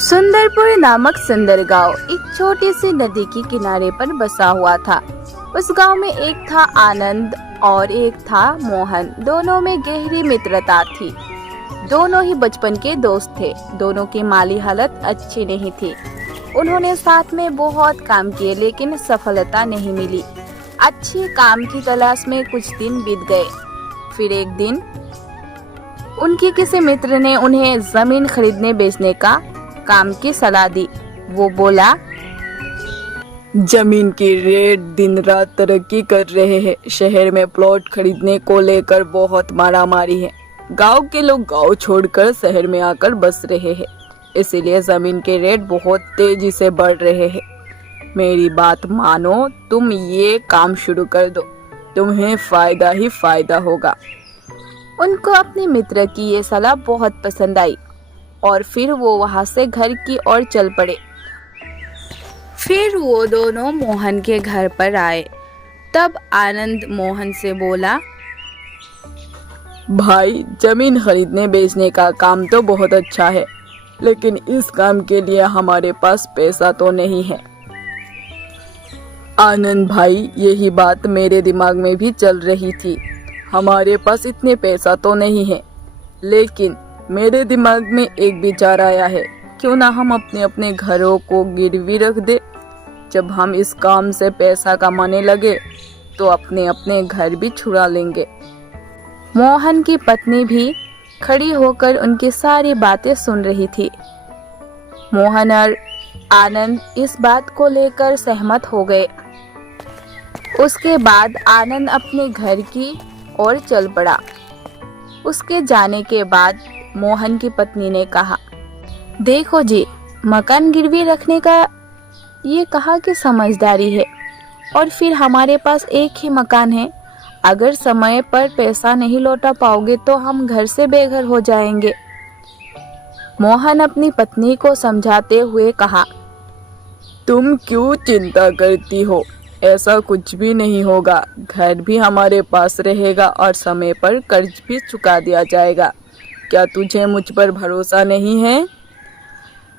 सुंदरपुर नामक सुंदर गांव एक छोटी सी नदी के किनारे पर बसा हुआ था। उस गांव में एक था आनंद और एक था मोहन। दोनों में गहरी मित्रता थी। दोनों ही बचपन के दोस्त थे। दोनों की माली हालत अच्छी नहीं थी। उन्होंने साथ में बहुत काम किए लेकिन सफलता नहीं मिली। अच्छे काम की तलाश में कुछ दिन बीत गए। फिर एक दिन उनके किसी मित्र ने उन्हें जमीन खरीदने बेचने का काम की सलाह दी। वो बोला, जमीन की रेट दिन रात तरक्की कर रहे हैं। शहर में प्लॉट खरीदने को लेकर बहुत मारामारी है। गांव के लोग गांव छोड़कर शहर में आकर बस रहे हैं, इसीलिए जमीन के रेट बहुत तेजी से बढ़ रहे हैं। मेरी बात मानो, तुम ये काम शुरू कर दो, तुम्हें फायदा ही फायदा होगा। उनको अपने मित्र की ये सलाह बहुत पसंद आई और फिर वो वहां से घर की ओर चल पड़े। फिर वो दोनों मोहन के घर पर आए। तब आनंद मोहन से बोला, भाई, जमीन खरीदने बेचने का काम तो बहुत अच्छा है, लेकिन इस काम के लिए हमारे पास पैसा तो नहीं है। आनंद भाई, यही बात मेरे दिमाग में भी चल रही थी। हमारे पास इतने पैसा तो नहीं है, लेकिन मेरे दिमाग में एक विचार आया है। क्यों ना हम अपने अपने घरों को गिरवी रख दे। जब हम इस काम से पैसा कमाने लगे तो अपने अपने घर भी छुड़ा लेंगे। मोहन की पत्नी भी खड़ी होकर उनकी सारी बातें सुन रही थी। मोहन और आनंद इस बात को लेकर सहमत हो गए। उसके बाद आनंद अपने घर की ओर चल पड़ा। उसके जाने के बाद मोहन की पत्नी ने कहा, देखो जी, मकान गिरवी रखने का ये कहा कि समझदारी है, और फिर हमारे पास एक ही मकान है। अगर समय पर पैसा नहीं लौटा पाओगे तो हम घर से बेघर हो जाएंगे। मोहन अपनी पत्नी को समझाते हुए कहा, तुम क्यों चिंता करती हो? ऐसा कुछ भी नहीं होगा। घर भी हमारे पास रहेगा और समय पर कर्ज भी चुका दिया जाएगा। क्या तुझे मुझ पर भरोसा नहीं है?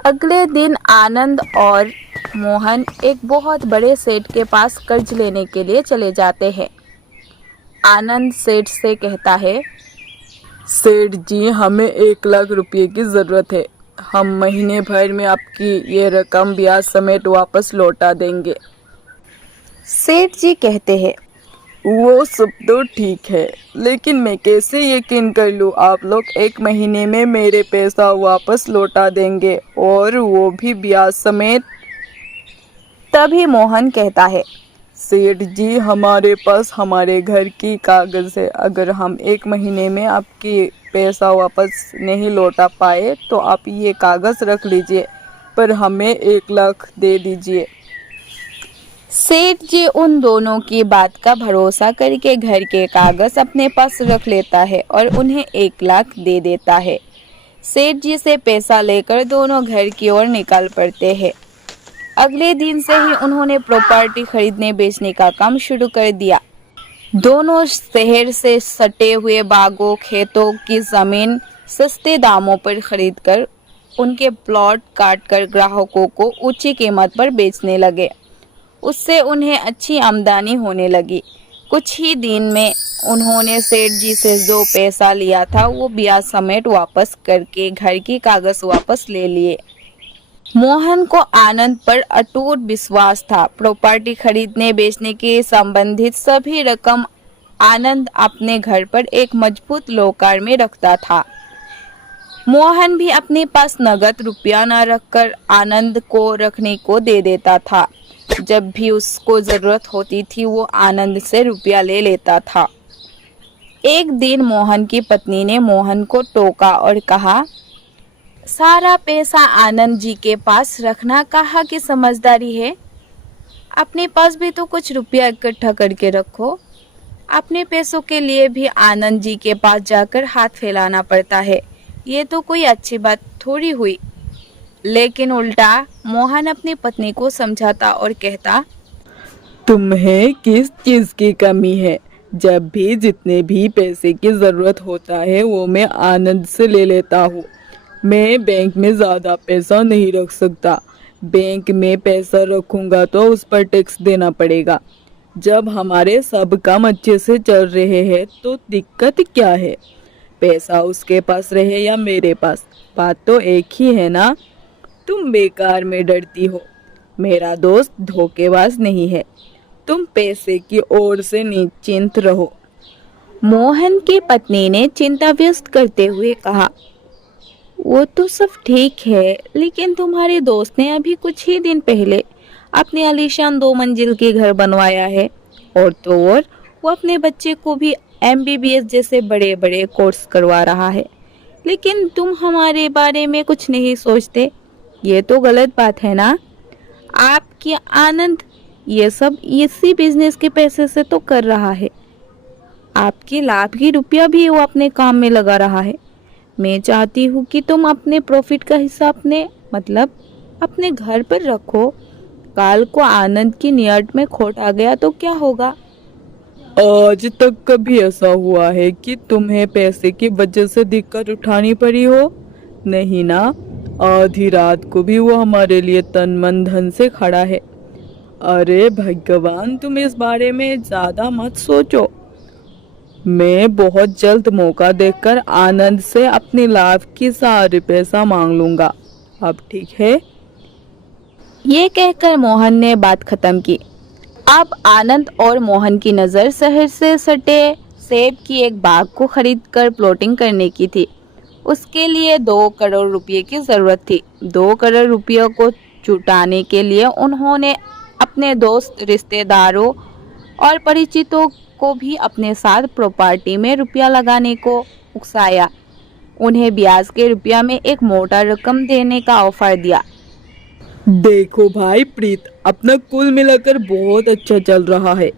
अगले दिन आनंद और मोहन एक बहुत बड़े सेठ के पास कर्ज लेने के लिए चले जाते हैं। आनंद सेठ से कहता है, सेठ जी, हमें 1 लाख रुपए की जरूरत है। हम महीने भर में आपकी ये रकम ब्याज समेत वापस लौटा देंगे। सेठ जी कहते हैं, वो सब तो ठीक है, लेकिन मैं कैसे यकीन कर लूँ आप लोग 1 महीने में मेरे पैसा वापस लौटा देंगे, और वो भी ब्याज समेत? तभी मोहन कहता है, सेठ जी, हमारे पास हमारे घर की कागज है। अगर हम 1 महीने में आपकी पैसा वापस नहीं लौटा पाए तो आप ये कागज रख लीजिए, पर हमें 1 लाख दे दीजिए। सेठ जी उन दोनों की बात का भरोसा करके घर के कागज अपने पास रख लेता है और उन्हें 1 लाख दे देता है। सेठ जी से पैसा लेकर दोनों घर की ओर निकल पड़ते हैं। अगले दिन से ही उन्होंने प्रॉपर्टी खरीदने बेचने का काम शुरू कर दिया। दोनों शहर से सटे हुए बागों खेतों की जमीन सस्ते दामों पर खरीदकर उनके प्लॉट काटकर ग्राहकों को ऊंची कीमत पर बेचने लगे। उससे उन्हें अच्छी आमदनी होने लगी। कुछ ही दिन में उन्होंने सेठ जी से जो पैसा लिया था वो ब्याज समेत वापस करके घर की कागज वापस ले लिए। मोहन को आनंद पर अटूट विश्वास था। प्रॉपर्टी खरीदने बेचने के संबंधित सभी रकम आनंद अपने घर पर एक मजबूत लोकर में रखता था। मोहन भी अपने पास नगद रुपया न रखकर आनंद को रखने को दे देता था। जब भी उसको जरूरत होती थी वो आनंद से रुपया ले लेता था। एक दिन मोहन की पत्नी ने मोहन को टोका और कहा, सारा पैसा आनंद जी के पास रखना कहा कि समझदारी है। अपने पास भी तो कुछ रुपया इकट्ठा करके रखो। अपने पैसों के लिए भी आनंद जी के पास जाकर हाथ फैलाना पड़ता है। ये तो कोई अच्छी बात थोड़ी हुई। लेकिन उल्टा मोहन अपनी पत्नी को समझाता और कहता, तुम्हें किस चीज की कमी है? जब भी जितने भी पैसे की जरूरत होता है वो मैं आनंद से ले लेता हूँ। मैं बैंक में ज्यादा पैसा नहीं रख सकता। बैंक में पैसा रखूंगा तो उस पर टैक्स देना पड़ेगा। जब हमारे सब काम अच्छे से चल रहे हैं तो दिक्कत क्या है? पैसा उसके पास रहे या मेरे पास, बात तो एक ही है ना। तुम बेकार में डरती हो। मेरा दोस्त धोखेबाज नहीं है। तुम पैसे की ओर से निश्चिंत रहो। मोहन की पत्नी ने चिंता व्यक्त करते हुए कहा, वो तो सब ठीक है, लेकिन तुम्हारे दोस्त ने अभी कुछ ही दिन पहले अपने आलीशान 2 मंजिल के घर बनवाया है, और तो और वो अपने बच्चे को भी MBBS जैसे बड़े बड़े कोर्स करवा रहा है, लेकिन तुम हमारे बारे में कुछ नहीं सोचते। ये तो गलत बात है ना। आपकी आनंद ये सब इसी बिजनेस के पैसे से तो कर रहा है। आपके लाभ की रुपया भी वो अपने काम में लगा रहा है। मैं चाहती हूँ कि तुम अपने प्रॉफिट का हिस्सा अपने घर पर रखो। काल को आनंद की नियत में खोट आ गया तो क्या होगा? आज तक कभी ऐसा हुआ है कि तुम्हें पैसे की वजह से दिक्कत उठानी पड़ी हो? नहीं ना। आधी रात को भी वो हमारे लिए तन मन धन से खड़ा है। अरे भगवान, तुम इस बारे में ज्यादा मत सोचो। मैं बहुत जल्द मौका देखकर आनंद से अपने लाभ की सारी पैसा मांग लूंगा। अब ठीक है? ये कहकर मोहन ने बात खत्म की। अब आनंद और मोहन की नज़र शहर से सटे सेब की एक बाग को खरीदकर प्लॉटिंग करने की थी। उसके लिए 2 करोड़ रुपए की ज़रूरत थी। 2 करोड़ रुपयों को जुटाने के लिए उन्होंने अपने दोस्त, रिश्तेदारों और परिचितों को भी अपने साथ प्रॉपर्टी में रुपया लगाने को उकसाया। उन्हें ब्याज के रुपया में एक मोटा रकम देने का ऑफर दिया। देखो भाई प्रीत, अपना कुल मिलाकर बहुत अच्छा चल रहा है,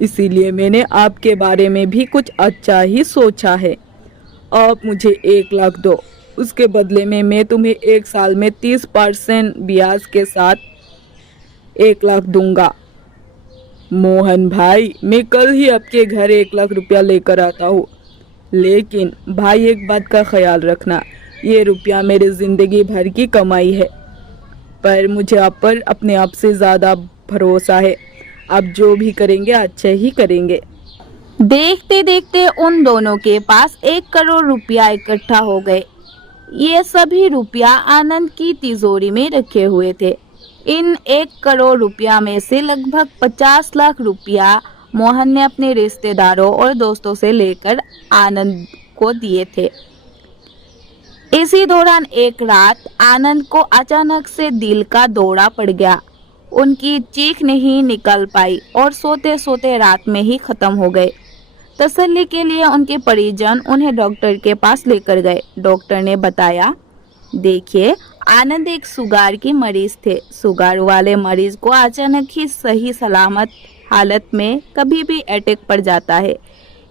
इसीलिए मैंने आपके बारे में भी कुछ अच्छा ही सोचा है। आप मुझे 1 लाख दो, उसके बदले में मैं तुम्हें 1 साल में 30% ब्याज के साथ 1 लाख दूंगा। मोहन भाई, मैं कल ही आपके घर 1 लाख रुपया लेकर आता हूँ। लेकिन भाई एक बात का ख्याल रखना, ये रुपया मेरी जिंदगी भर की कमाई है, पर मुझे आप पर अपने आप से ज़्यादा भरोसा है। आप जो भी करेंगे अच्छे ही करेंगे। देखते देखते उन दोनों के पास 1 करोड़ रुपया इकट्ठा हो गए। ये सभी रुपया आनंद की तिजोरी में रखे हुए थे। इन 1 करोड़ रुपया में से लगभग 50 लाख रुपया मोहन ने अपने रिश्तेदारों और दोस्तों से लेकर आनंद को दिए थे। इसी दौरान एक रात आनंद को अचानक से दिल का दौरा पड़ गया। उनकी चीख नहीं निकल पाई और सोते सोते रात में ही खत्म हो गए। तसल्ली के लिए उनके परिजन उन्हें डॉक्टर के पास लेकर गए। डॉक्टर ने बताया, देखिए, आनंद एक शुगर की मरीज थे। शुगर वाले मरीज को अचानक ही सही सलामत हालत में कभी भी अटैक पड़ जाता है।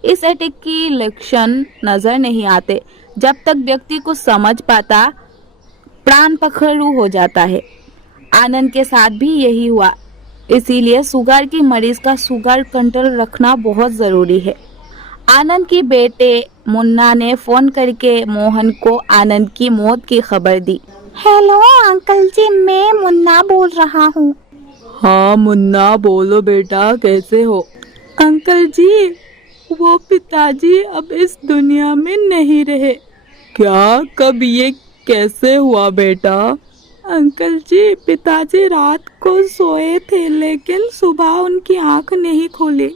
इस अटैक की लक्षण नजर नहीं आते। जब तक व्यक्ति को समझ पाता, प्राण पखरू हो जाता है। आनंद के साथ भी यही हुआ। इसीलिए शुगर की मरीज का शुगर कंट्रोल रखना बहुत जरूरी है। आनंद की बेटे मुन्ना ने फोन करके मोहन को आनंद की मौत की खबर दी। हेलो अंकल जी, मैं मुन्ना बोल रहा हूँ। हाँ मुन्ना, बोलो बेटा, कैसे हो? अंकल जी, वो पिताजी अब इस दुनिया में नहीं रहे। क्या? कब? ये कैसे हुआ बेटा? अंकल जी, पिताजी रात को सोए थे, लेकिन सुबह उनकी आंख नहीं खुली।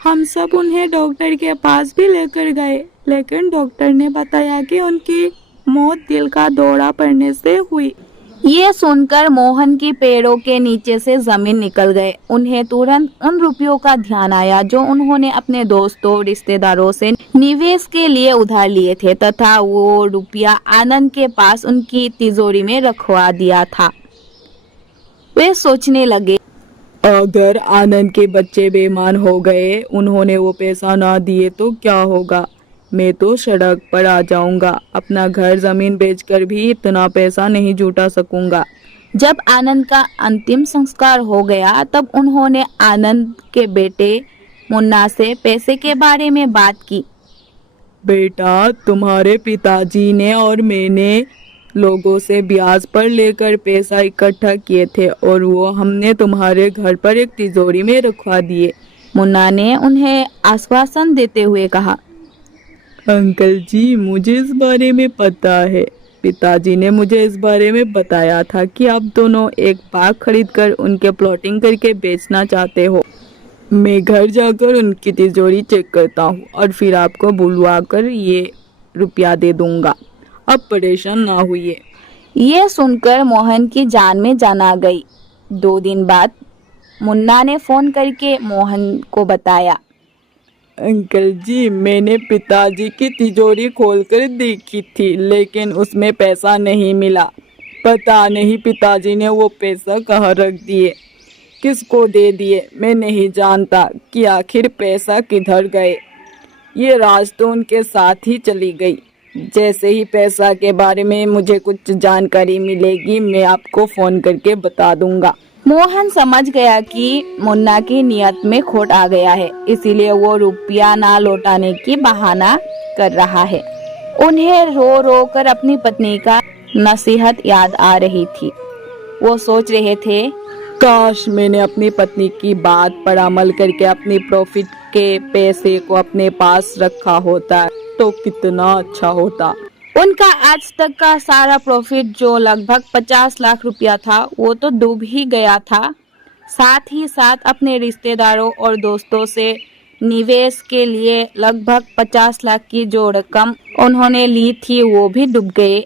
हम सब उन्हें डॉक्टर के पास भी लेकर गए, लेकिन डॉक्टर ने बताया कि उनकी मौत दिल का दौरा पड़ने से हुई। ये सुनकर मोहन की पैरों के नीचे से जमीन निकल गए। उन्हें तुरंत उन रुपयों का ध्यान आया जो उन्होंने अपने दोस्तों, रिश्तेदारों से निवेश के लिए उधार लिए थे, तथा वो रुपया आनंद के पास उनकी तिजोरी में रखवा दिया था। वे सोचने लगे, अगर आनंद के बच्चे बेईमान हो गए, उन्होंने वो पैसा ना दिए तो क्या होगा? मैं तो सड़क पर आ जाऊंगा। अपना घर जमीन बेचकर भी इतना पैसा नहीं जुटा सकूंगा। जब आनंद का अंतिम संस्कार हो गया, तब उन्होंने आनंद के बेटे मुन्ना से पैसे के बारे में बात की। बेटा, तुम्हारे पिताजी ने और मैंने लोगों से ब्याज पर लेकर पैसा इकट्ठा किए थे और वो हमने तुम्हारे घर पर एक तिजोरी में रखवा दिए। मुन्ना ने उन्हें आश्वासन देते हुए कहा। अंकल जी, मुझे इस बारे में पता है। पिताजी ने मुझे इस बारे में बताया था कि आप दोनों एक बाग खरीदकर उनके प्लॉटिंग करके बेचना चाहते हो। मैं घर जाकर उनकी तिजोरी चेक करता हूँ और फिर आपको बुलवा कर ये रुपया दे दूंगा। अब परेशान ना हुई। ये सुनकर मोहन की जान में जान आ गई। 2 दिन बाद मुन्ना ने फोन करके मोहन को बताया। अंकल जी, मैंने पिताजी की तिजोरी खोलकर देखी थी, लेकिन उसमें पैसा नहीं मिला। पता नहीं पिताजी ने वो पैसा कहाँ रख दिए, किसको दे दिए। मैं नहीं जानता कि आखिर पैसा किधर गए। ये राज तो उनके साथ ही चली गई। जैसे ही पैसा के बारे में मुझे कुछ जानकारी मिलेगी, मैं आपको फोन करके बता दूंगा। मोहन समझ गया कि मुन्ना की नियत में खोट आ गया है, इसीलिए वो रुपया ना लौटाने की बहाना कर रहा है। उन्हें रो रो कर अपनी पत्नी का नसीहत याद आ रही थी। वो सोच रहे थे, काश मैंने अपनी पत्नी की बात पर अमल करके अपनी प्रॉफिट के पैसे को अपने पास रखा होता तो कितना अच्छा होता। उनका आज तक का सारा प्रॉफिट जो लगभग 50 लाख रुपया था, वो तो डूब ही गया था। साथ ही साथ अपने रिश्तेदारों और दोस्तों से निवेश के लिए लगभग 50 लाख की जो रकम उन्होंने ली थी, वो भी डूब गए।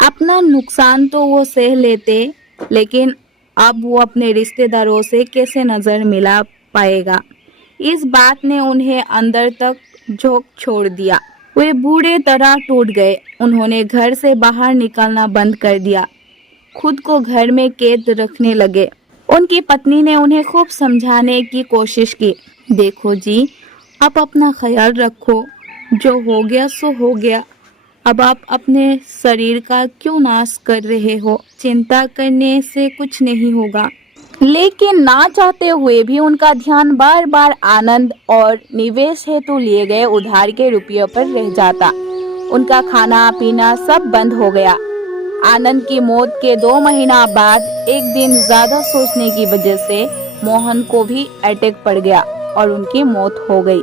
अपना नुकसान तो वो सह लेते, लेकिन अब वो अपने रिश्तेदारों से कैसे नजर मिला पाएगा। इस बात ने उन्हें अंदर तक झोंक छोड़ दिया। वे बुरी तरह टूट गए। उन्होंने घर से बाहर निकलना बंद कर दिया, खुद को घर में कैद रखने लगे। उनकी पत्नी ने उन्हें खूब समझाने की कोशिश की। देखो जी, आप अपना ख्याल रखो, जो हो गया सो हो गया। अब आप अपने शरीर का क्यों नाश कर रहे हो? चिंता करने से कुछ नहीं होगा। लेकिन ना चाहते हुए भी उनका ध्यान बार बार आनंद और निवेश हेतु लिए गए उधार के रुपयों पर रह जाता। उनका खाना पीना सब बंद हो गया। आनंद की मौत के 2 महीना बाद एक दिन ज्यादा सोचने की वजह से मोहन को भी अटैक पड़ गया और उनकी मौत हो गई।